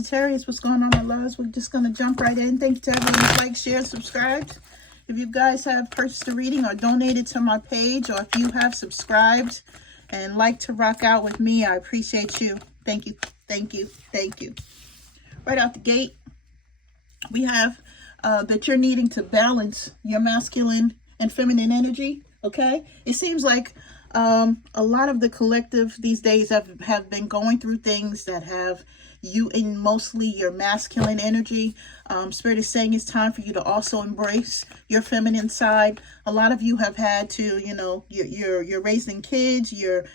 Sagittarius, what's going on, my loves? We're just going to jump right in. Thank you to everyone who's liked, shared, subscribed. If you guys have purchased a reading or donated to my page, or if you have subscribed and like to rock out with me, I appreciate you. Thank you, thank you, thank you. Right out the gate, we have that you're needing to balance your masculine and feminine energy, okay? It seems like a lot of the collective these days have been going through things that have you in mostly your masculine energy. Spirit is saying it's time for you to also embrace your feminine side. A lot of you have had to, you know, you're raising kids, you're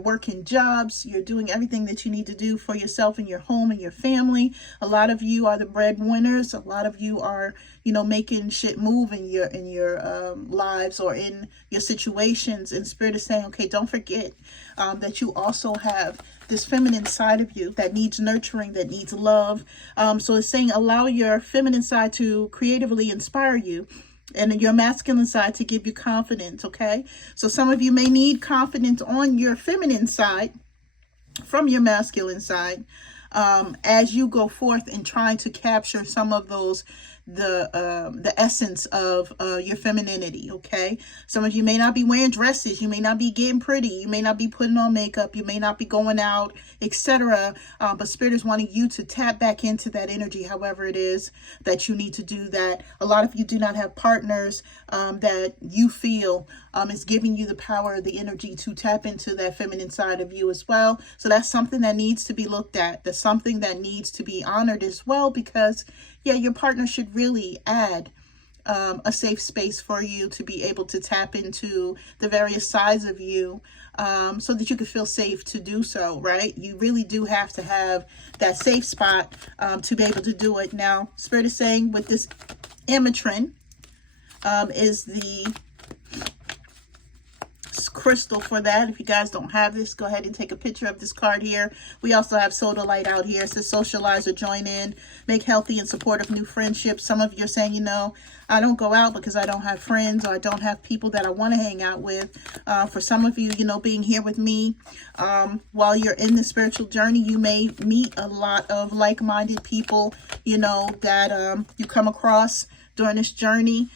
working jobs, you're doing everything that you need to do for yourself and your home and your family. A lot of you are the breadwinners. A lot of you are, you know, making shit move in your lives or in your situations. And Spirit is saying, okay, don't forget that you also have this feminine side of you that needs nurturing, that needs love. So it's saying allow your feminine side to creatively inspire you, and your masculine side to give you confidence, okay? So some of you may need confidence on your feminine side from your masculine side as you go forth in trying to capture some of those, the essence of your femininity, okay? Some of you may not be wearing dresses, you may not be getting pretty, you may not be putting on makeup, you may not be going out, etc. But Spirit is wanting you to tap back into that energy, however it is that you need to do that. A lot of you do not have partners that you feel is giving you the power, the energy to tap into that feminine side of you as well. So that's something that needs to be looked at. That's something that needs to be honored as well, because yeah, your partner should really add a safe space for you to be able to tap into the various sides of you so that you can feel safe to do so, right? You really do have to have that safe spot to be able to do it. Now, Spirit is saying with this ametrin is the crystal for that. If you guys don't have this, go ahead and take a picture of this card here. We also have soda light out here. It says socialize or join in, make healthy and supportive new friendships. Some of you are saying, you know, I don't go out because I don't have friends, or I don't have people that I want to hang out with. For some of you, you know, being here with me while you're in the spiritual journey, you may meet a lot of like-minded people, you know, that you come across during this journey.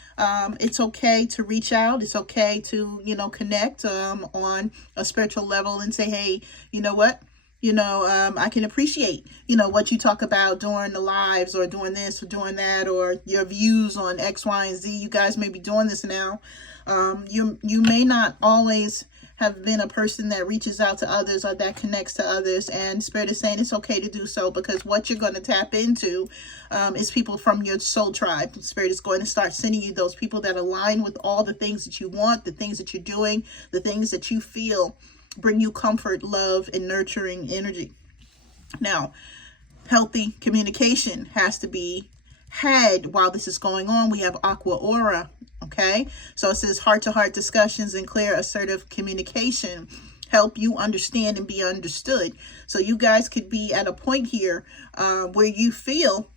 It's okay to reach out. It's okay to, you know, connect on a spiritual level and say, hey, you know what? You know, I can appreciate, you know, what you talk about during the lives, or doing this or doing that, or your views on X, Y, and Z. You guys may be doing this now. You may not always have been a person that reaches out to others or that connects to others, and Spirit is saying it's okay to do so, because what you're going to tap into is people from your soul tribe. Spirit is going to start sending you those people that align with all the things that you want, the things that you're doing, the things that you feel bring you comfort, love, and nurturing energy. Now, healthy communication has to be had while this is going on. We have aqua aura. Okay, so it says heart-to-heart discussions and clear, assertive communication help you understand and be understood. So you guys could be at a point here where you feel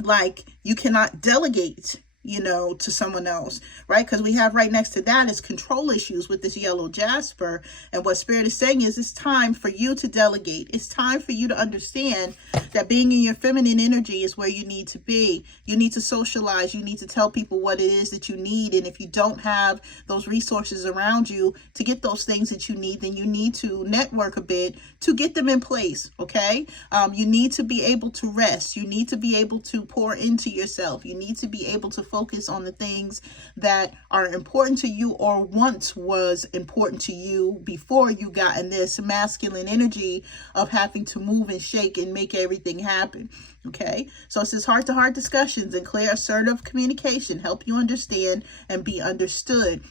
like you cannot delegate, you know, to someone else, right? Because we have right next to that is control issues with this yellow jasper. And what Spirit is saying is it's time for you to delegate. It's time for you to understand that being in your feminine energy is where you need to be. You need to socialize. You need to tell people what it is that you need. And if you don't have those resources around you to get those things that you need, then you need to network a bit to get them in place, okay? You need to be able to rest. You need to be able to pour into yourself. You need to be able to focus on the things that are important to you, or once was important to you before you got in this masculine energy of having to move and shake and make everything happen. Okay, so it says heart-to-heart discussions and clear, assertive communication help you understand and be understood.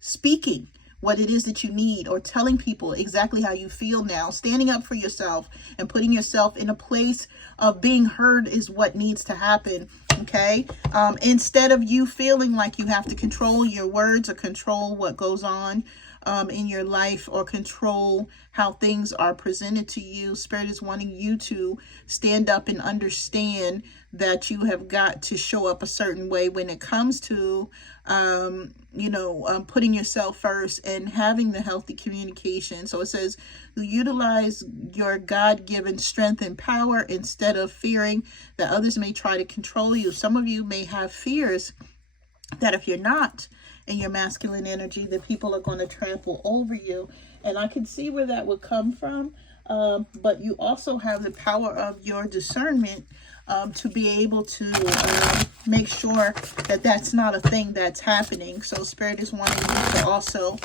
Speaking what it is that you need, or telling people exactly how you feel now, standing up for yourself and putting yourself in a place of being heard is what needs to happen. Okay, instead of you feeling like you have to control your words or control what goes on in your life or control how things are presented to you. Spirit is wanting you to stand up and understand that you have got to show up a certain way when it comes to putting yourself first and having the healthy communication. So it says, utilize your God-given strength and power instead of fearing that others may try to control you. Some of you may have fears that if you're not in your masculine energy, that people are going to trample over you. And I can see where that would come from. But you also have the power of your discernment to be able to make sure that that's not a thing that's happening. So Spirit is wanting you to also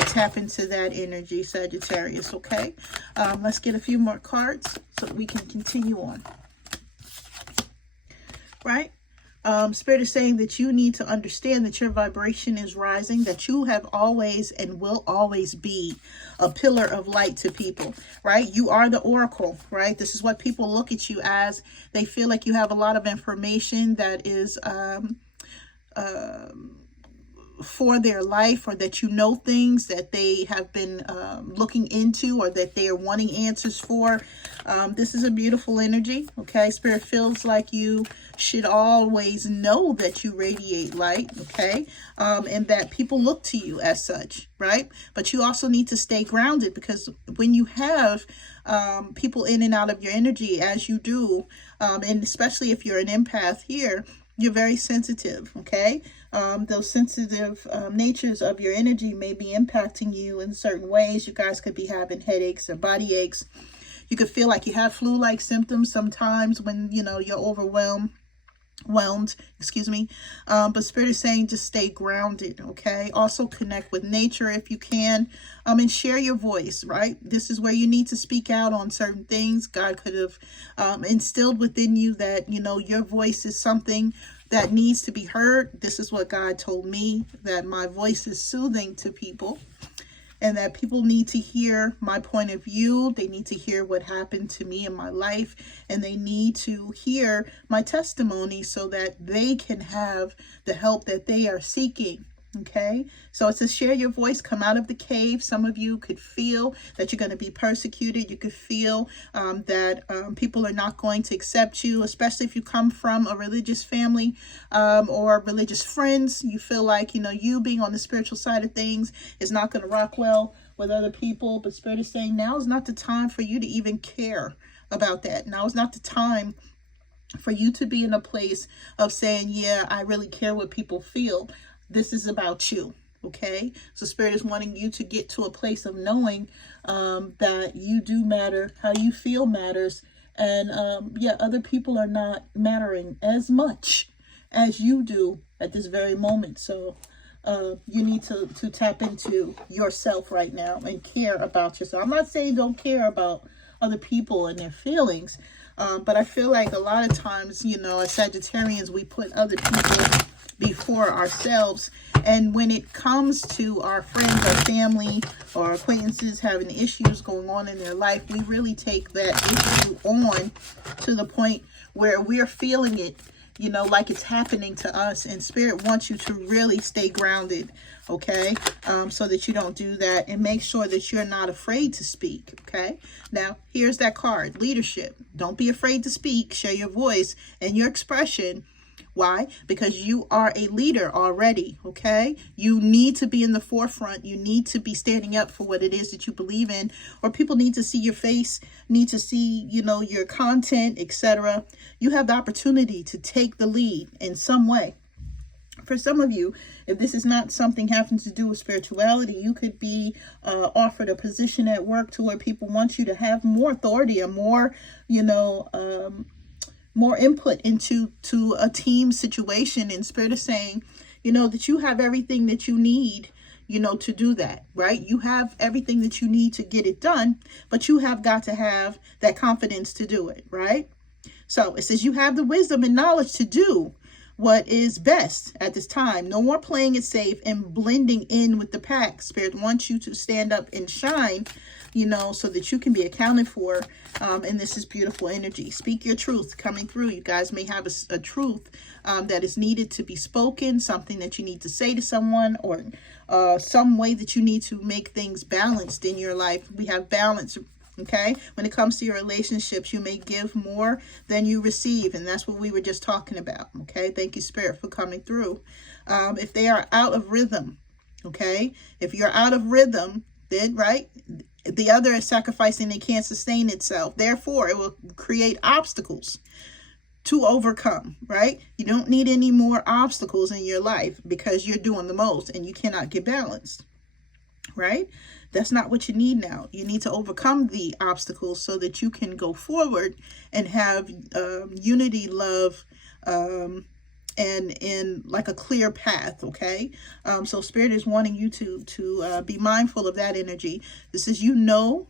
tap into that energy, Sagittarius, okay? Let's get a few more cards so we can continue on. Right? Spirit is saying that you need to understand that your vibration is rising, that you have always and will always be a pillar of light to people, right? You are the oracle, right? This is what people look at you as. They feel like you have a lot of information that is for their life, or that you know things that they have been looking into, or that they are wanting answers for. This is a beautiful energy, okay? Spirit feels like you should always know that you radiate light, okay? And that people look to you as such, right? But you also need to stay grounded, because when you have people in and out of your energy, as you do, and especially if you're an empath here, you're very sensitive, okay? Those sensitive natures of your energy may be impacting you in certain ways. You guys could be having headaches or body aches. You could feel like you have flu-like symptoms sometimes when, you're overwhelmed, excuse me. But Spirit is saying just stay grounded, okay? Also connect with nature if you can, and share your voice, right? This is where you need to speak out on certain things. God could have instilled within you that, your voice is something that needs to be heard. This is what God told me, that my voice is soothing to people, and that people need to hear my point of view. They need to hear what happened to me in my life, and they need to hear my testimony so that they can have the help that they are seeking. Okay, so it says share your voice, come out of the cave. Some of you could feel that you're going to be persecuted. You could feel that people are not going to accept you, especially if you come from a religious family or religious friends. You feel like, you being on the spiritual side of things is not going to rock well with other people. But Spirit is saying now is not the time for you to even care about that. Now is not the time for you to be in a place of saying, yeah, I really care what people feel. This is about you, okay? So Spirit is wanting you to get to a place of knowing that you do matter, how you feel matters, and other people are not mattering as much as you do at this very moment. So you need to tap into yourself right now and care about yourself. I'm not saying don't care about other people and their feelings, but I feel like a lot of times, as Sagittarians, we put other people before ourselves. And when it comes to our friends or family or acquaintances having issues going on in their life, we really take that issue on to the point where we're feeling it, like it's happening to us. And Spirit wants you to really stay grounded, okay? So that you don't do that, and make sure that you're not afraid to speak, okay? Now, here's that card, leadership. Don't be afraid to speak, share your voice and your expression. Why? Because you are a leader already, okay? You need to be in the forefront. You need to be standing up for what it is that you believe in, or people need to see your face, need to see, your content, etc. You have the opportunity to take the lead in some way. For some of you, if this is not something having to do with spirituality, you could be offered a position at work to where people want you to have more authority or more, more input into a team situation. And Spirit is saying, that you have everything that you need, to do that, right? You have everything that you need to get it done, but you have got to have that confidence to do it, right? So it says you have the wisdom and knowledge to do what is best at this time. No more playing it safe and blending in with the pack. Spirit wants you to stand up and shine, you know, so that you can be accounted for. And this is beautiful energy. Speak your truth coming through. You guys may have a truth that is needed to be spoken, something that you need to say to someone, or some way that you need to make things balanced in your life. We have balance. Okay, when it comes to your relationships, you may give more than you receive, and that's what we were just talking about. Okay, thank you, Spirit, for coming through. If they are out of rhythm, okay, if you're out of rhythm, then right, the other is sacrificing, it can't sustain itself. Therefore, it will create obstacles to overcome, right? You don't need any more obstacles in your life because you're doing the most and you cannot get balanced, right? That's not what you need now. You need to overcome the obstacles so that you can go forward and have unity, love, and in like a clear path. Okay. So Spirit is wanting you to be mindful of that energy. This is, you know,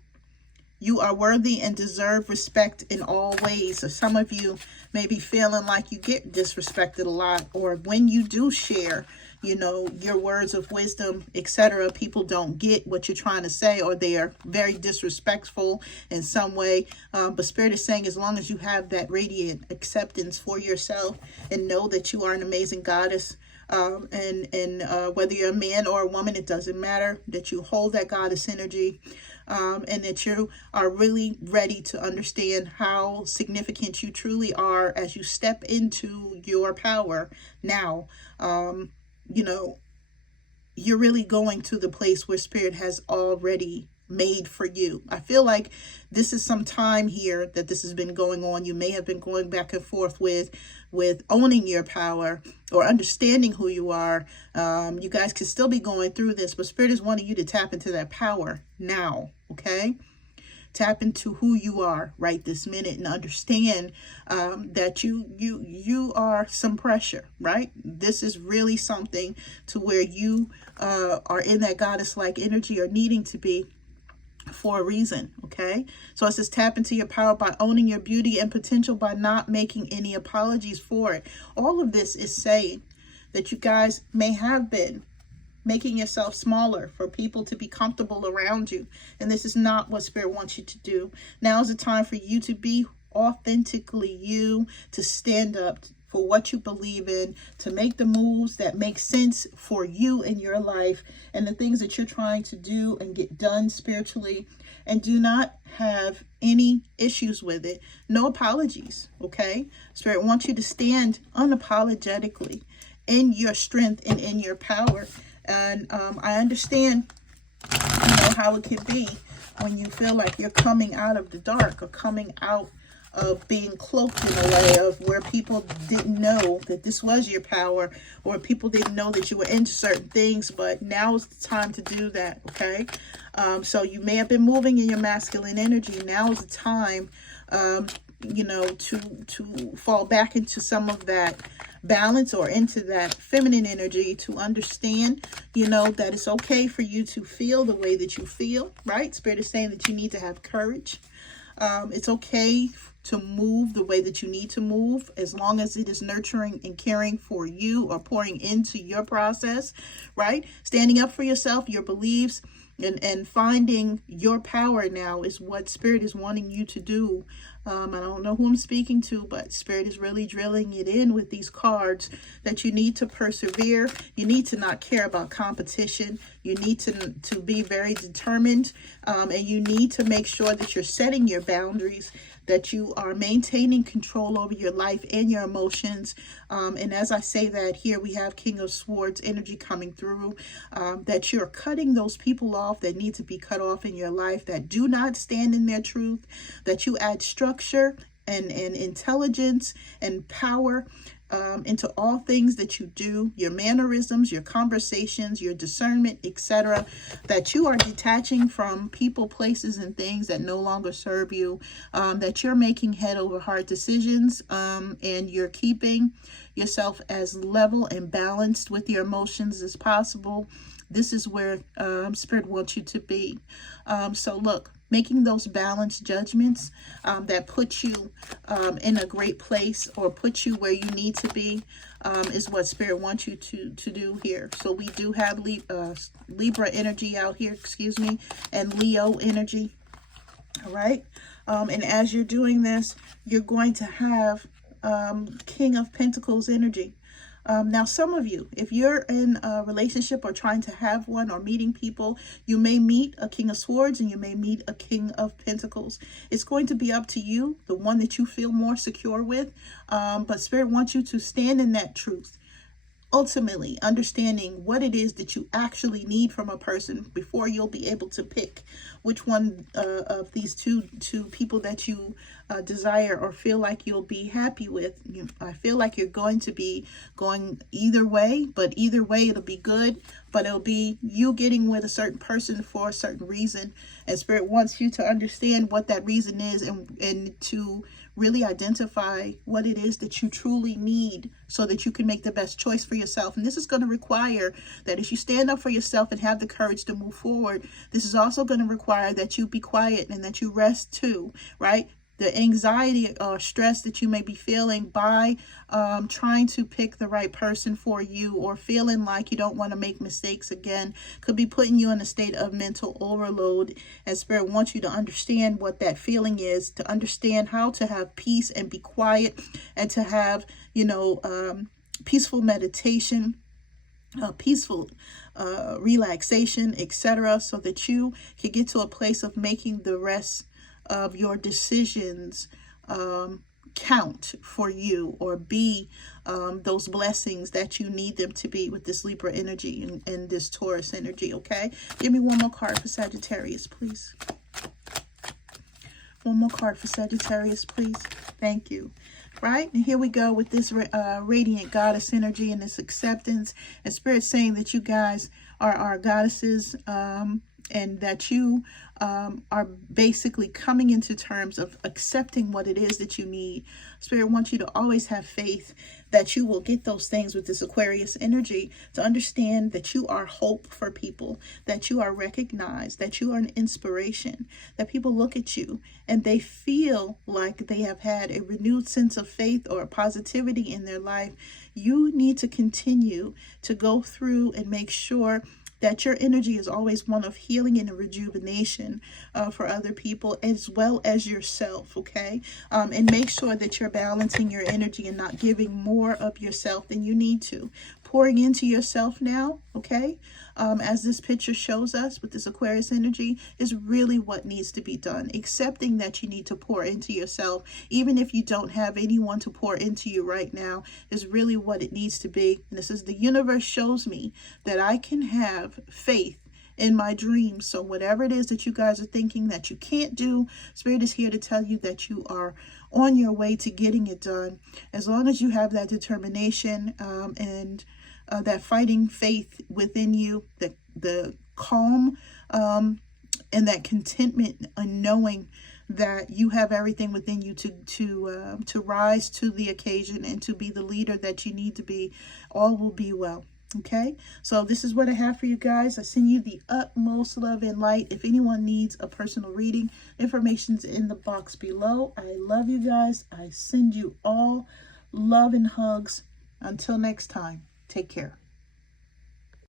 you are worthy and deserve respect in all ways. So some of you may be feeling like you get disrespected a lot, or when you do share, you know, your words of wisdom, etc., people don't get what you're trying to say, or they are very disrespectful in some way. But Spirit is saying, as long as you have that radiant acceptance for yourself and know that you are an amazing goddess, and whether you're a man or a woman, it doesn't matter, that you hold that goddess energy, and that you are really ready to understand how significant you truly are as you step into your power now. You know, you're really going to the place where Spirit has already made for you. I feel like this is some time here that this has been going on. You may have been going back and forth with owning your power or understanding who you are. You guys could still be going through this, but Spirit is wanting you to tap into that power now. Okay. Tap into who you are right this minute and understand that you are some pressure, right? This is really something to where you are in that goddess-like energy, or needing to be, for a reason. Okay, so it says tap into your power by owning your beauty and potential, by not making any apologies for it. All of this is saying that you guys may have been making yourself smaller for people to be comfortable around you. And this is not what Spirit wants you to do. Now is the time for you to be authentically you, to stand up for what you believe in, to make the moves that make sense for you in your life and the things that you're trying to do and get done spiritually. And do not have any issues with it. No apologies, okay? Spirit wants you to stand unapologetically in your strength and in your power. And I understand, you know, how it can be when you feel like you're coming out of the dark, or coming out of being cloaked in a way of where people didn't know that this was your power, or people didn't know that you were into certain things. But now is the time to do that. Okay. So you may have been moving in your masculine energy. Now is the time, you know, to fall back into some of that balance, or into that feminine energy, to understand, you know, that it's okay for you to feel the way that you feel, right? Spirit is saying that you need to have courage. It's okay to move the way that you need to move, as long as it is nurturing and caring for you, or pouring into your process, right? Standing up for yourself, your beliefs, and finding your power now is what Spirit is wanting you to do. I don't know who I'm speaking to, but Spirit is really drilling it in with these cards, that you need to persevere. You need to not care about competition. You need to be very determined, and you need to make sure that you're setting your boundaries, that you are maintaining control over your life and your emotions. And as I say that, here we have King of Swords energy coming through, that you're cutting those people off that need to be cut off in your life, that do not stand in their truth, that you add structure and intelligence and power into all things that you do, your mannerisms, your conversations, your discernment, etc., that you are detaching from people, places, and things that no longer serve you, that you're making head over heart decisions, and you're keeping yourself as level and balanced with your emotions as possible. This is where Spirit wants you to be. So look, making those balanced judgments that put you in a great place, or put you where you need to be, is what Spirit wants you to do here. So we do have Libra energy out here, and Leo energy. All right. And as you're doing this, you're going to have King of Pentacles energy. Now, some of you, if you're in a relationship or trying to have one or meeting people, you may meet a King of Swords and you may meet a King of Pentacles. It's going to be up to you, the one that you feel more secure with. But Spirit wants you to stand in that truth. Ultimately, understanding what it is that you actually need from a person before you'll be able to pick which one of these two people that you desire or feel like you'll be happy with. I feel like you're going to be going either way, but either way it'll be good. But it'll be you getting with a certain person for a certain reason. And Spirit wants you to understand what that reason is, and to really identify what it is that you truly need so that you can make the best choice for yourself. And this is going to require that as you stand up for yourself and have the courage to move forward, this is also going to require that you be quiet and that you rest too, right? The anxiety or stress that you may be feeling by trying to pick the right person for you, or feeling like you don't want to make mistakes again, could be putting you in a state of mental overload. And Spirit wants you to understand what that feeling is, to understand how to have peace and be quiet, and to have, peaceful meditation, peaceful relaxation, etc., so that you can get to a place of making the rest of your decisions count for you, or be those blessings that you need them to be with this Libra energy and this Taurus energy. Okay, give me one more card for Sagittarius, please. One more card for Sagittarius, please. Thank you. Right, and here we go with this radiant goddess energy and this acceptance. And Spirit saying that you guys are our goddesses, and that you are basically coming into terms of accepting what it is that you need. Spirit wants you to always have faith that you will get those things with this Aquarius energy, to understand that you are hope for people, that you are recognized, that you are an inspiration, that people look at you and they feel like they have had a renewed sense of faith or positivity in their life. You need to continue to go through and make sure that your energy is always one of healing and rejuvenation for other people as well as yourself, okay? And make sure that you're balancing your energy and not giving more of yourself than you need to. Pouring into yourself now, okay? As this picture shows us with this Aquarius energy, is really what needs to be done. Accepting that you need to pour into yourself, even if you don't have anyone to pour into you right now, is really what it needs to be. And this is, the universe shows me that I can have faith in my dreams. So whatever it is that you guys are thinking that you can't do, Spirit is here to tell you that you are on your way to getting it done. As long as you have that determination and that fighting faith within you, the calm and that contentment and knowing that you have everything within you to rise to the occasion and to be the leader that you need to be, all will be well. Okay, so this is what I have for you guys. I send you the utmost love and light. If anyone needs a personal reading, information's in the box below. I love you guys. I send you all love and hugs. Until next time, take care.